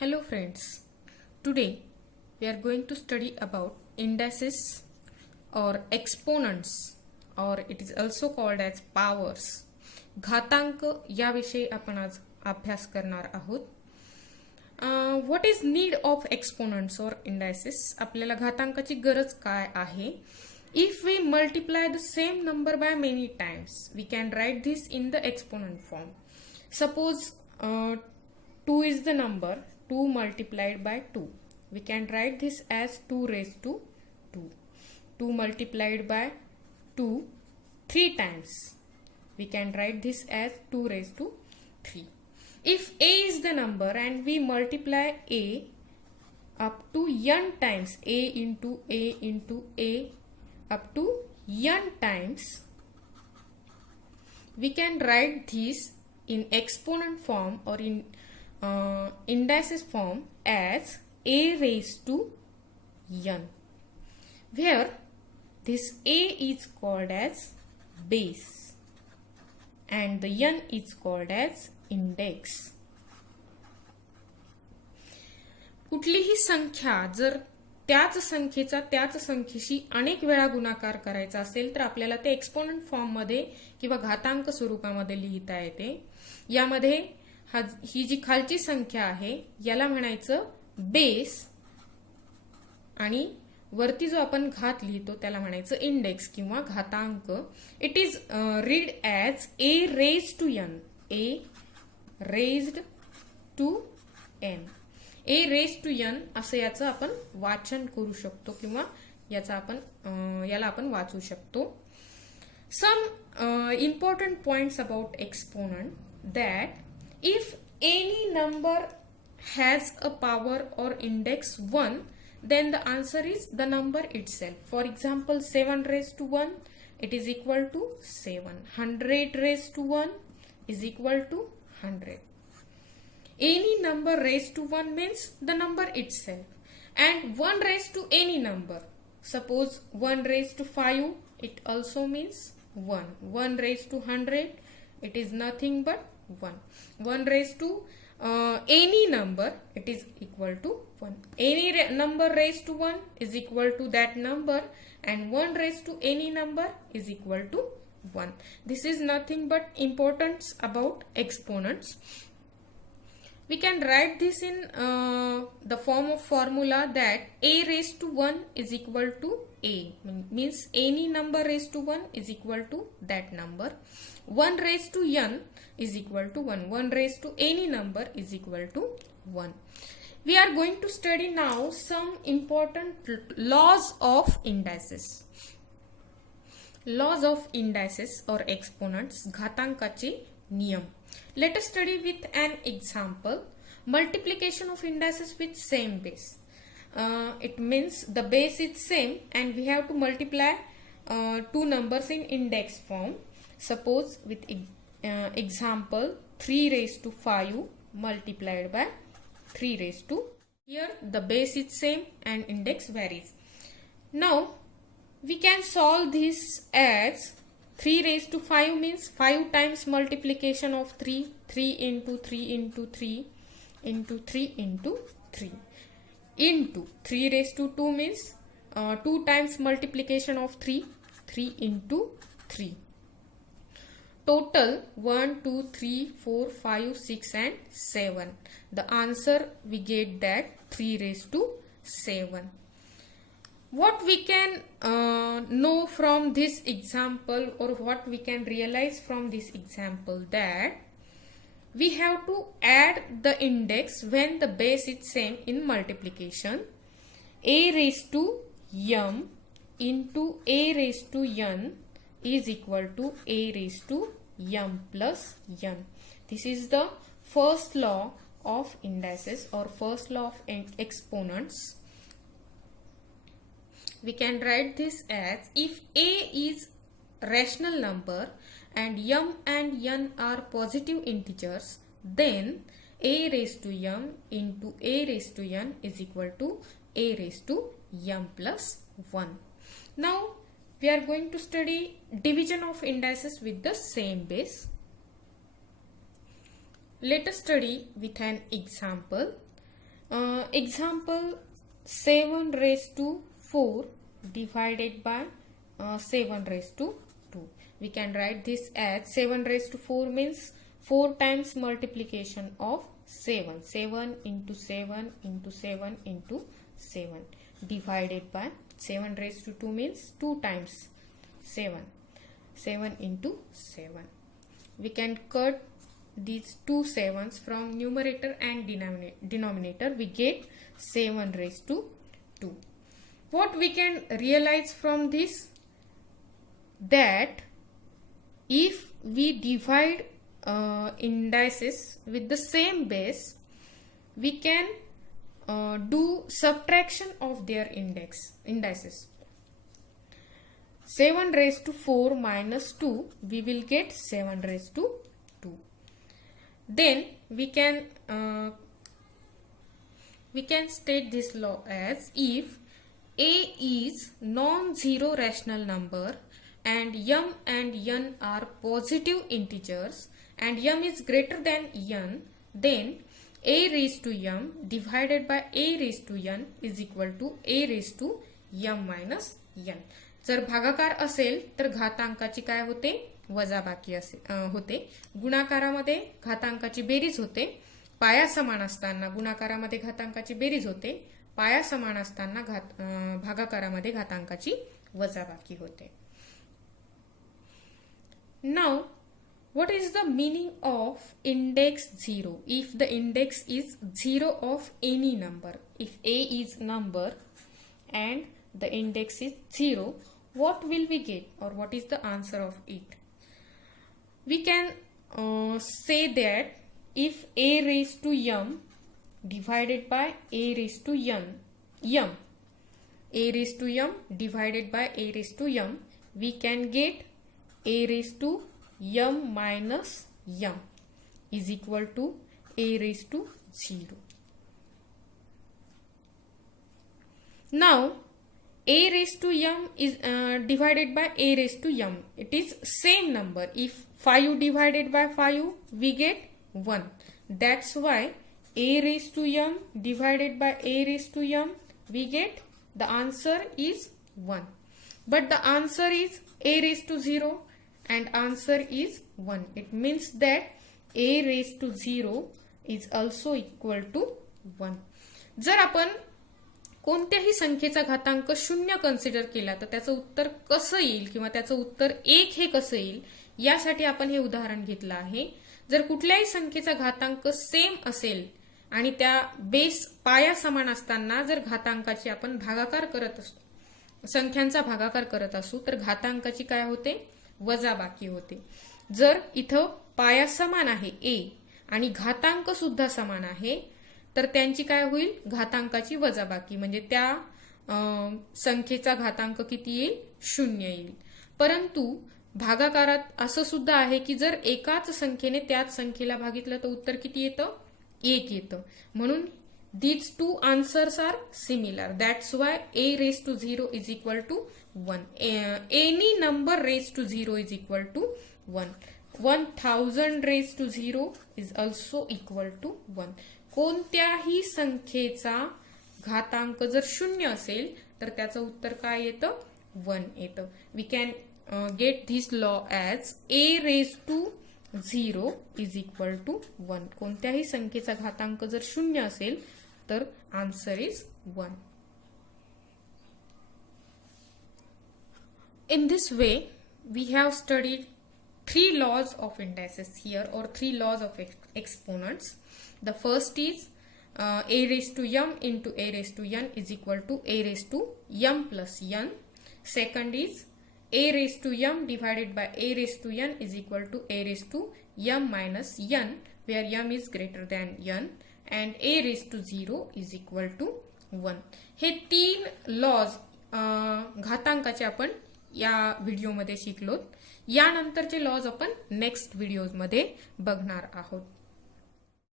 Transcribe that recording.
Hello friends, today we are going to study about indices or exponents, or it is also called as powers. घातांक याविषयी आपण आज अभ्यास करणार आहोत. व्हॉट इज नीड ऑफ एक्सपोनंट्स और इंडायसेस? आपल्याला घातांकाची गरज काय आहे? If we multiply the same number by many times, we can write this in the exponent form. Suppose 2 is the number, 2 multiplied by 2. We can write this as 2 raised to 2. 2 multiplied by 2 3 times. We can write this as 2 raised to 3. If a is the number and we multiply a up to n times, a into a up to n times, we can write this in exponent form or in indices form as a raised to n, where this a is called as base and the n is called as index. कुठलीही संख्या जर त्याच संख्येशी अनेक वेळा गुणाकार करायचा असेल तर आपल्याला ते एक्सपोनंट फॉर्म मध्ये किंवा घातांक स्वरूपामध्ये लिहिता येते. यामध्ये ही जी खालची संख्या आहे याला म्हणायचं बेस आणि वरती जो आपण घात लिहितो त्याला म्हणायचं इंडेक्स किंवा घातांक. It is read as a raise to n, a raised to n, a raise to n असं याचं आपण वाचन करू शकतो किंवा याला आपण वाचू शकतो. Some important points about exponent that if any number has a power or index 1, then the answer is the number itself. For example, 7 raised to 1, it is equal to 7. 100 raised to 1 is equal to 100. Any number raised to 1 means the number itself. And 1 raised to any number. Suppose 1 raised to 5, it also means 1. 1 raised to 100, it is nothing but 1. 1 raised to any number, it is equal to 1. Any number raised to 1 is equal to that number, and 1 raised to any number is equal to 1. This is nothing but importance about exponents. We can write this in the form of formula that a raised to 1 is equal to a, means any number raised to 1 is equal to that number. 1 raised to n is equal to 1. 1 raised to any number is equal to 1. We are going to study now some important laws of indices. Laws of indices or exponents, घातांकाचे नियम. Let us study with an example. Multiplication of indices with same base. It means the base is same and we have to multiply two numbers in index form. Suppose with example 3 raised to 5 multiplied by 3 raised to. Here the base is same and index varies. Now we can solve this as 3 raised to 5 means 5 times multiplication of 3. 3 into 3 into 3 into 3 into 3 into 3 raised to 2 means 2 times multiplication of 3. 3 into 3. Total 1, 2, 3, 4, 5, 6 and 7. The answer we get that 3 raised to 7. What we can know from this example, or what we can realize from this example, that we have to add the index when the base is same in multiplication. A raised to m into a raised to n is equal to a raised to m plus n. This is the first law of indices or first law of exponents. We can write this as if a is rational number and m and n are positive integers, then a raised to m into a raised to n is equal to a raised to m plus 1. Now we are going to study division of indices with the same base. Let us study with an example. Example 7 raised to 4 divided by 7 raised to 2. We can write this as 7 raised to 4 means 4 times multiplication of 7. 7 into 7 into 7 into 7 divided by 7 raised to 2 means 2 times 7. 7 into 7. We can cut these two 7s from numerator and denominator. We get 7 raised to 2. What we can realize from this? That if we divide indices with the same base, we can do subtraction of their indices. 7 raised to 4 minus 2, we will get 7 raised to 2. Then we can state this law as if a is non-zero rational number and m and n are positive integers and m is greater than n, then a raised to m divided by a raised to n is equal to a raised to m minus n. जर भागाकार असेल तर घातांकाची काय होते? वजाबाकी होते. गुणाकारामध्ये घातांकाची berries होते. पाया समान असताना गुणाकारामध्ये घातांकाची बेरीज होते. पाया समान असताना भागाकारामध्ये घातांकाची वजाबाकी होते. Now, what is the meaning of index 0? If the index is 0 of any number, if a is number and the index is 0, what will we get or what is the answer of it? We can say that if a raised to m divided by a raised to n, a raised to m divided by a raised to m, we can get a raised to m minus m is equal to a raised to 0. Now, a raised to m is divided by a raised to m. It is same number. If 5 divided by 5, we get 1. That's why a raised to m divided by a raised to m, we get the answer is 1. But the answer is a raised to 0 and answer is 1. It means that a raised to 0 is also equal to 1. जर आपण कोणत्याही संख्येचा घातांक 0 consider केला तर त्याचं उत्तर कसं येईल किंवा त्याचं उत्तर 1 हे कसं येईल यासाठी आपण हे उदाहरण घेतलं आहे. जर कुठल्याही संख्येचा घातांक सेम असेल आणि त्या बेस पाया समान असताना जर घातांकाची आपण भागाकार करत असतो, संख्यांचा भागाकार करत असू तर घातांकाची काय होते? वजाबाकी होते. जर इथं पाया समान आहे a आणि घातांक सुद्धा समान आहे तर त्यांची काय होईल? घातांकाची वजाबाकी, म्हणजे त्या संख्येचा घातांक किती येईल? 0 येईल. परंतु भागाकारात असं सुद्धा आहे की जर एकाच संख्येने त्याच संख्येला भागितलं तर उत्तर किती येतं? 1 येतं. म्हणून these two answers are similar. That's why a raised to 0 is equal to 1. Any number raised to 0 is equal to 1. 1000 raised to 0 is also equal to 1. कोणत्याही संख्येचा घातांक जर 0 असेल तर त्याचं उत्तर काय येतं? 1 येतं. We can get this law as a raised to 0 is equal to 1. कोणत्याही संख्येचा घातांक जर 0 असेल तर answer is 1. In this way, we have studied 3 laws of indices here or 3 laws of exponents. The first is a raised to m into a raised to n is equal to a raised to m plus n. Second is a raised to m divided by a raised to n is equal to a raised to m minus n, where m is greater than n, and a raised to 0 is equal to 1. हे 3 laws घातांकाचे आपण या व्हिडिओमध्ये शिकलोत. यानंतरचे laws आपण next व्हिडिओमध्ये बघणार आहोत.